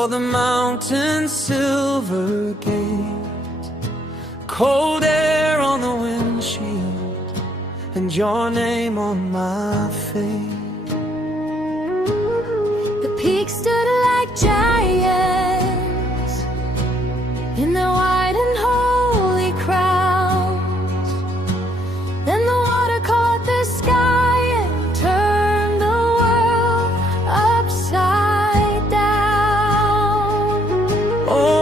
O'er the mountain's silver gate, cold air on the windshield, and your name on my face. The peaks stood like giants in their white and holy crowns. Then the water caught the sky and turned the world upside down. Oh,